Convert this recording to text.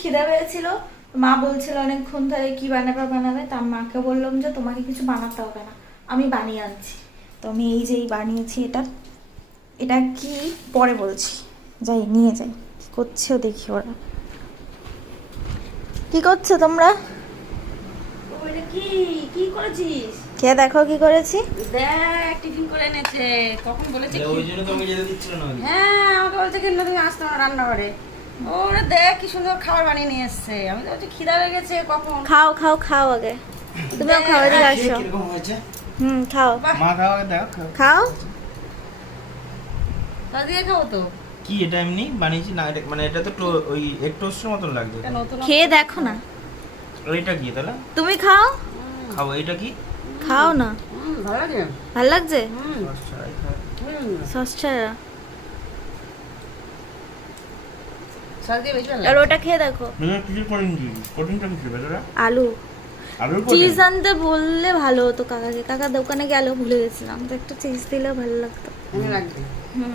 খিদে পেয়েছিল, মা বলছিল অনেকক্ষণ ধরে কি বানাবে, তা মাকে বললাম যে তোমাকে কিছু বানাতে হবে না, আমি বানিয়ে আনছি। তো আমি এই যে বানিয়েছি, এটা কি পরে বলছি, যাই নিয়ে যাই। কি করছেও দেখি ওরা, কি করছো তোমরা? ওইটা কি কি করেছিস? কে দেখো কি করেছি। দেখ টিফিন করে এনেছে। কখন বলেছে ওই জন্য তোমাকে যেতে দিচ্ছিল না আগে। হ্যাঁ আমাকে বলছে কি না তুমি আসতে না রান্নাঘরে। ওরে দেখ কি সুন্দর খাবার বানিয়ে নিয়ে এসছে। আমি তো বলছি খিদা লেগেছে কখন। খাও খাও খাও আগে, তুমিও খাও, এদিকে খেয়ে আসো। কিরকম হয়েছে? খাও মা খাও আগে দেখো খাও। খাও। তা দিয়ে খাবো তো। কি এটা এমনি বানিয়েছি না এটা মানে এটা তো ওই এক টোস্টের মতন লাগছে। এটা নতুন খেয়ে দেখো না, আর এটা কি তাহলে? তুমি খাও। খাবো এটা কি? খাও না, ভালো লাগে। ভাল লাগছে আচ্ছা এই খাও। সস ছাড়া। সস দিয়ে বেশি ভালো আর লাগে। ওটা খেয়ে দেখো। এটা কি প্রোটিন কি? প্রোটিনটা কি ছিল বেটা? আলু আলুর চিজ প্রোটিন। আনতে বললে ভালো হতো কাকাকে, কাকা দোকানে গেল ভুলে গেছিলাম, তো একটু চিজ দিলে ভালো লাগতো। ভালো লাগবে। হুম